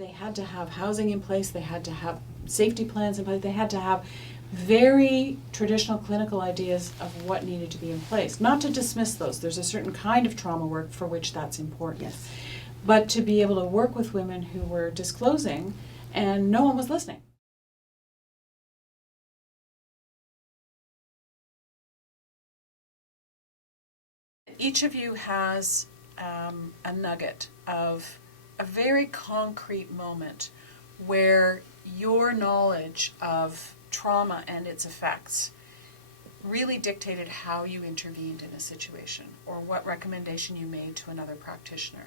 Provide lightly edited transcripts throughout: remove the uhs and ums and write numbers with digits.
They had to have housing in place, they had to have safety plans in place, they had to have very traditional clinical ideas of what needed to be in place. Not to dismiss those, there's a certain kind of trauma work for which that's important. Yes. But to be able to work with women who were disclosing and no one was listening. Each of you has a nugget of a very concrete moment where your knowledge of trauma and its effects really dictated how you intervened in a situation or what recommendation you made to another practitioner.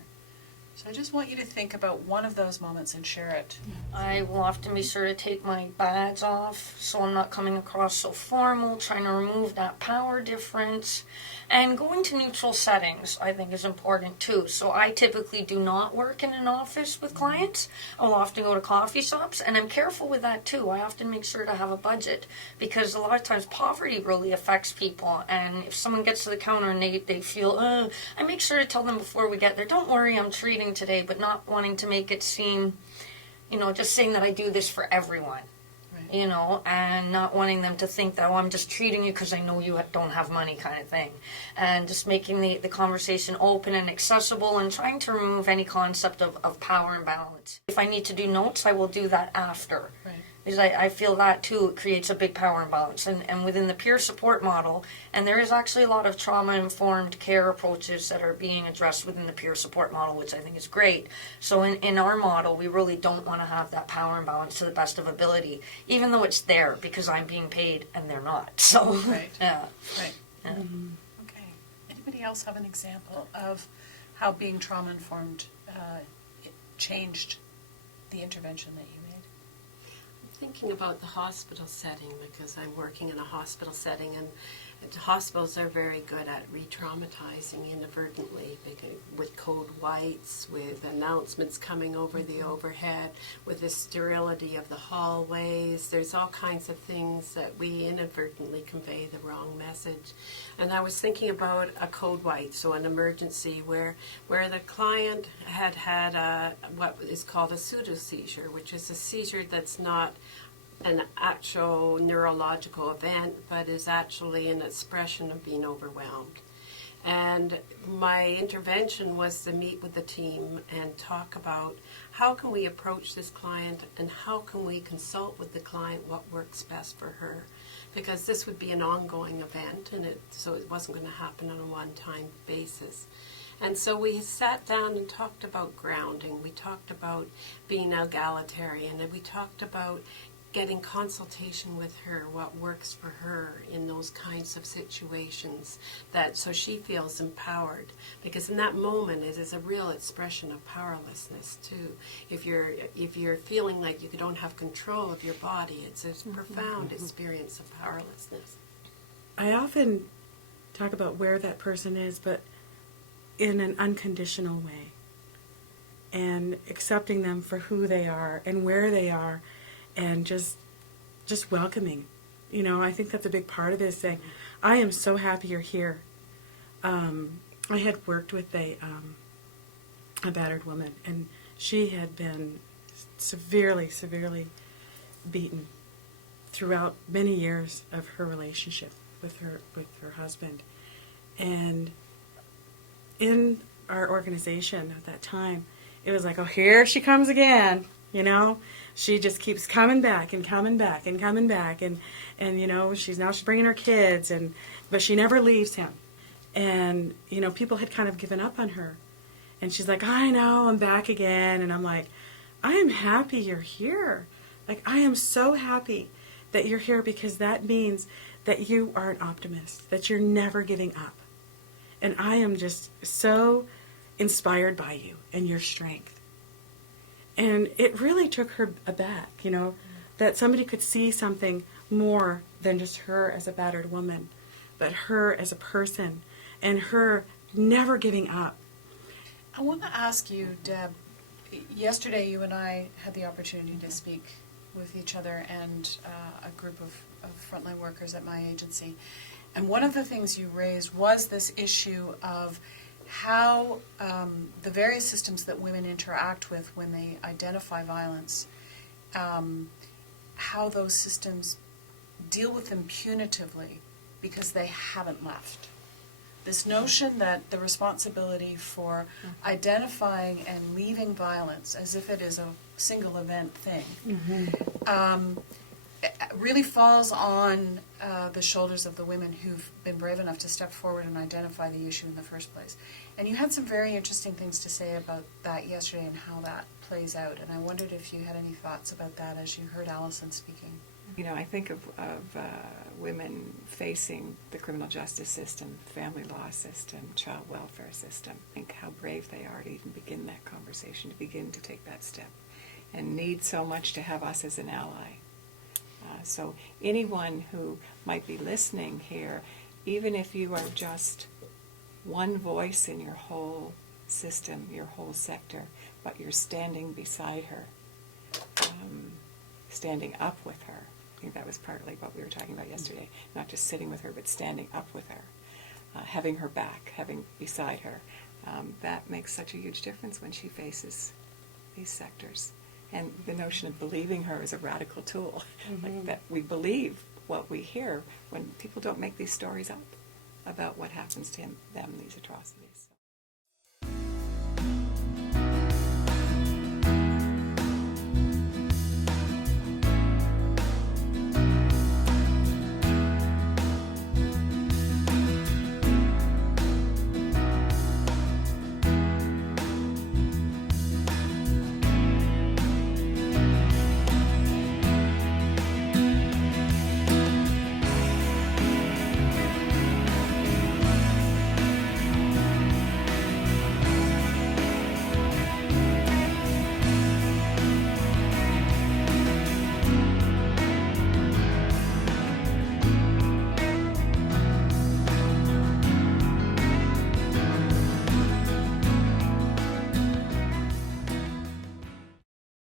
So I just want you to think about one of those moments and share it. I will often be sure to take my badge off so I'm not coming across so formal, trying to remove that power difference. And going to neutral settings, I think, is important too. So I typically do not work in an office with clients. I'll often go to coffee shops, and I'm careful with that too. I often make sure to have a budget because a lot of times poverty really affects people. And if someone gets to the counter and they feel, I make sure to tell them before we get there, don't worry, I'm treating today, but not wanting to make it seem, just saying that I do this for everyone. And not wanting them to think that, I'm just treating you because I know you don't have money kind of thing. And just making the conversation open and accessible and trying to remove any concept of power and balance. If I need to do notes, I will do that after. Right. Because I feel that too creates a big power imbalance. And within the peer support model, and there is actually a lot of trauma-informed care approaches that are being addressed within the peer support model, which I think is great. So in our model, we really don't want to have that power imbalance to the best of ability, even though it's there because I'm being paid and they're not. So, right. Yeah. Right. Yeah. Mm-hmm. Okay. Anybody else have an example of how being trauma-informed changed the intervention that you made? Thinking about the hospital setting, because I'm working in a hospital setting, and hospitals are very good at re-traumatizing inadvertently with code whites, with announcements coming over the overhead, with the sterility of the hallways. There's all kinds of things that we inadvertently convey the wrong message. And I was thinking about a code white, so an emergency where the client had what is called a pseudo-seizure, which is a seizure that's not an actual neurological event, but is actually an expression of being overwhelmed. And my intervention was to meet with the team and talk about how can we approach this client and how can we consult with the client what works best for her. Because this would be an ongoing event, and so it wasn't going to happen on a one-time basis. And so we sat down and talked about grounding. We talked about being egalitarian, and we talked about getting consultation with her, what works for her in those kinds of situations, so she feels empowered. Because in that moment, it is a real expression of powerlessness too. If you're feeling like you don't have control of your body, it's a profound experience of powerlessness. I often talk about where that person is, but in an unconditional way, and accepting them for who they are and where they are, and just welcoming. I think that's a big part of it, is saying, I am so happy you're here. I had worked with a battered woman, and she had been severely beaten throughout many years of her relationship with her husband. And in our organization at that time, it was like, oh, here she comes again. She just keeps coming back and coming back and coming back, and she's bringing her kids, but she never leaves him. And people had kind of given up on her, and she's like, I know, I'm back again. And I'm like, I am happy you're here. Like, I am so happy that you're here, because that means that you are an optimist, that you're never giving up. And I am just so inspired by you and your strength. And it really took her aback, that somebody could see something more than just her as a battered woman, but her as a person, and her never giving up. I want to ask you, Deb, yesterday you and I had the opportunity to speak with each other and a group of frontline workers at my agency. And one of the things you raised was this issue of how the various systems that women interact with when they identify violence, how those systems deal with them punitively because they haven't left. This notion that the responsibility for identifying and leaving violence as if it is a single event thing really falls on the shoulders of the women who've been brave enough to step forward and identify the issue in the first place. And you had some very interesting things to say about that yesterday and how that plays out. And I wondered if you had any thoughts about that as you heard Allison speaking. You know, I think of women facing the criminal justice system, family law system, child welfare system. I think how brave they are to even begin that conversation, to begin to take that step, and need so much to have us as an ally. So anyone who might be listening here, even if you are just one voice in your whole system, your whole sector, but you're standing beside her, standing up with her. I think that was partly what we were talking about yesterday. Not just sitting with her, but standing up with her, having her back, having beside her. That makes such a huge difference when she faces these sectors. And the notion of believing her is a radical tool. Like that we believe what we hear when people don't make these stories up about what happens to them, these atrocities.